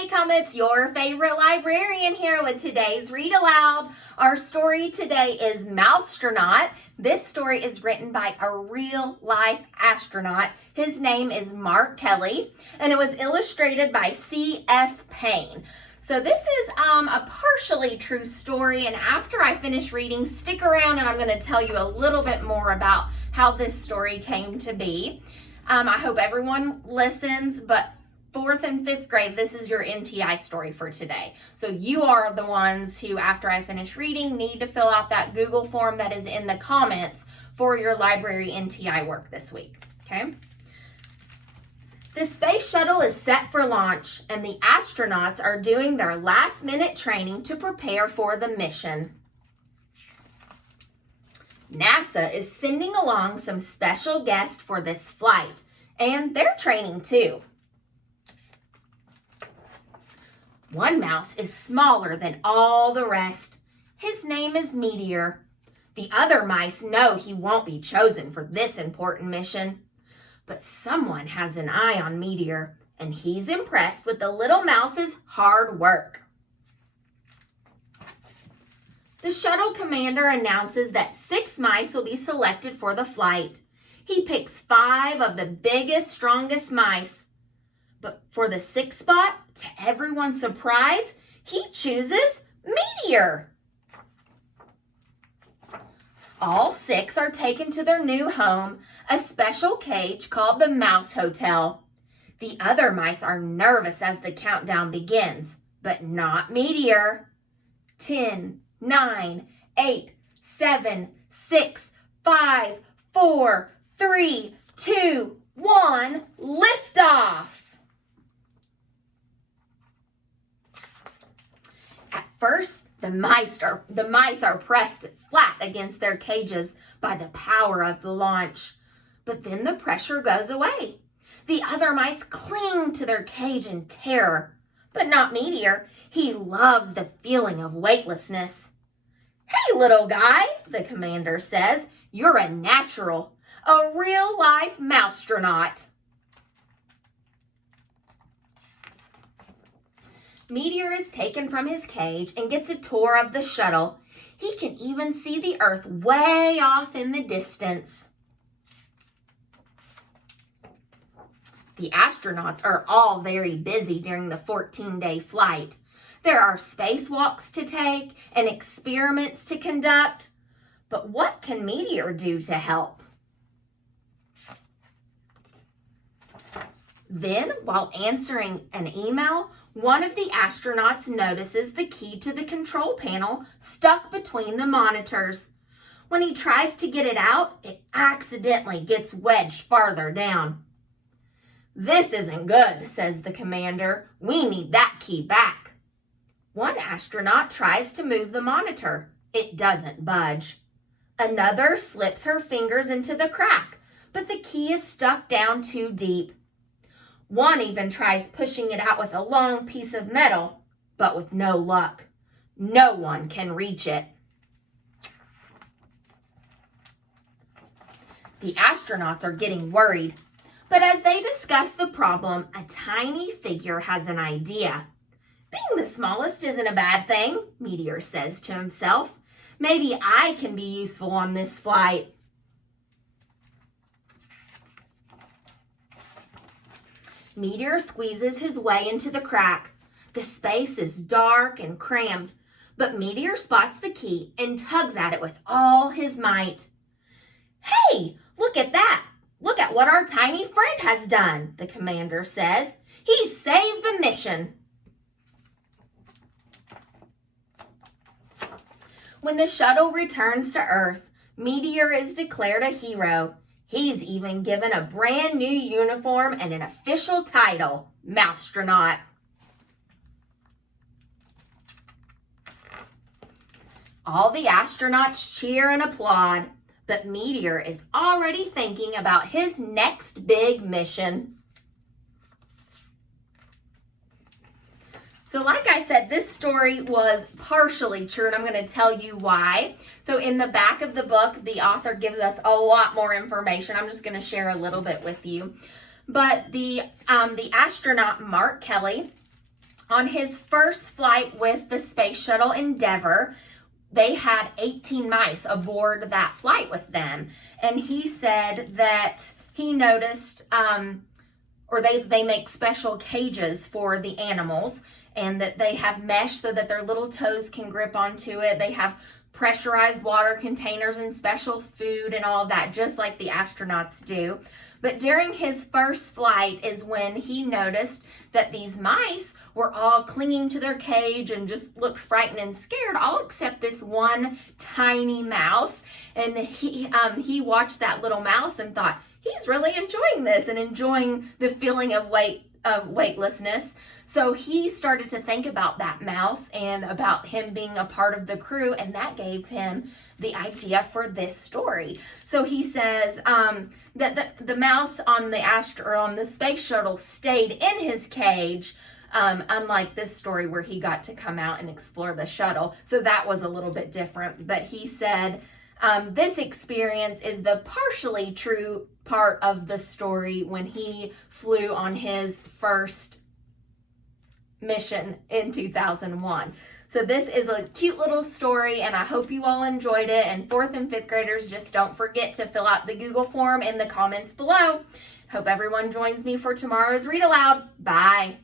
Hey Comets, your favorite librarian here with today's Read Aloud. Our story today is Mousetronaut. This story is written by a real-life astronaut. His name is Mark Kelly, and it was illustrated by C.F. Payne. So this is a partially true story, and after I finish reading, stick around and I'm going to tell you a little bit more about how this story came to be. I hope everyone listens, but 4th and 5th grade, this is your NTI story for today. So you are the ones who, after I finish reading, need to fill out that Google form that is in the comments for your library NTI work this week, okay? The space shuttle is set for launch, and the astronauts are doing their last-minute training to prepare for the mission. NASA is sending along some special guests for this flight, and they're training too. One mouse is smaller than all the rest. His name is Meteor. The other mice know he won't be chosen for this important mission. But someone has an eye on Meteor, and he's impressed with the little mouse's hard work. The shuttle commander announces that 6 mice will be selected for the flight. He picks 5 of the biggest, strongest mice. But for the 6th spot, to everyone's surprise, he chooses Meteor. All 6 are taken to their new home, a special cage called the Mouse Hotel. The other mice are nervous as the countdown begins, but not Meteor. 10, 9, 8, 7, 6, 5, 4, 3, 2, 1, liftoff! At first, the mice are pressed flat against their cages by the power of the launch. But then the pressure goes away. The other mice cling to their cage in terror. But not Meteor. He loves the feeling of weightlessness. "Hey, little guy," the commander says, "you're a natural, a real-life Mousetronaut." Meteor is taken from his cage and gets a tour of the shuttle. He can even see the Earth way off in the distance. The astronauts are all very busy during the 14-day flight. There are spacewalks to take and experiments to conduct. But what can Meteor do to help? Then, while answering an email, one of the astronauts notices the key to the control panel stuck between the monitors. When he tries to get it out, it accidentally gets wedged farther down. "This isn't good," says the commander. "We need that key back." One astronaut tries to move the monitor. It doesn't budge. Another slips her fingers into the crack, but the key is stuck down too deep. One even tries pushing it out with a long piece of metal, but with no luck. No one can reach it. The astronauts are getting worried, but as they discuss the problem, a tiny figure has an idea. "Being the smallest isn't a bad thing," Meteor says to himself. "Maybe I can be useful on this flight." Meteor squeezes his way into the crack. The space is dark and crammed, but Meteor spots the key and tugs at it with all his might. "Hey, look at that! Look at what our tiny friend has done," the commander says. "He saved the mission." When the shuttle returns to Earth, Meteor is declared a hero. He's even given a brand new uniform and an official title, Mousetronaut. All the astronauts cheer and applaud, but Meteor is already thinking about his next big mission. So like I said, this story was partially true, and I'm going to tell you why. So in the back of the book, the author gives us a lot more information. I'm just going to share a little bit with you. But the astronaut Mark Kelly On his first flight with the Space Shuttle Endeavour, they had 18 mice aboard that flight with them. And he said that he noticed, or they make special cages for the animals, and that they have mesh so that their little toes can grip onto it. They have pressurized water containers and special food and all of that, just like the astronauts do. But during his first flight is when he noticed that these mice were all clinging to their cage and just looked frightened and scared, all except this one tiny mouse. And he watched that little mouse and thought, he's really enjoying this and enjoying the feeling of weightlessness. So he started to think about that mouse and about him being a part of the crew, and that gave him the idea for this story. So he says that the mouse on the space shuttle stayed in his cage, unlike this story where he got to come out and explore the shuttle. So that was a little bit different. But he said this experience is the partially true part of the story when he flew on his first mission in 2001. So this is a cute little story, and I hope you all enjoyed it. And 4th and 5th graders, just don't forget to fill out the Google form in the comments below. Hope everyone joins me for tomorrow's Read Aloud. Bye.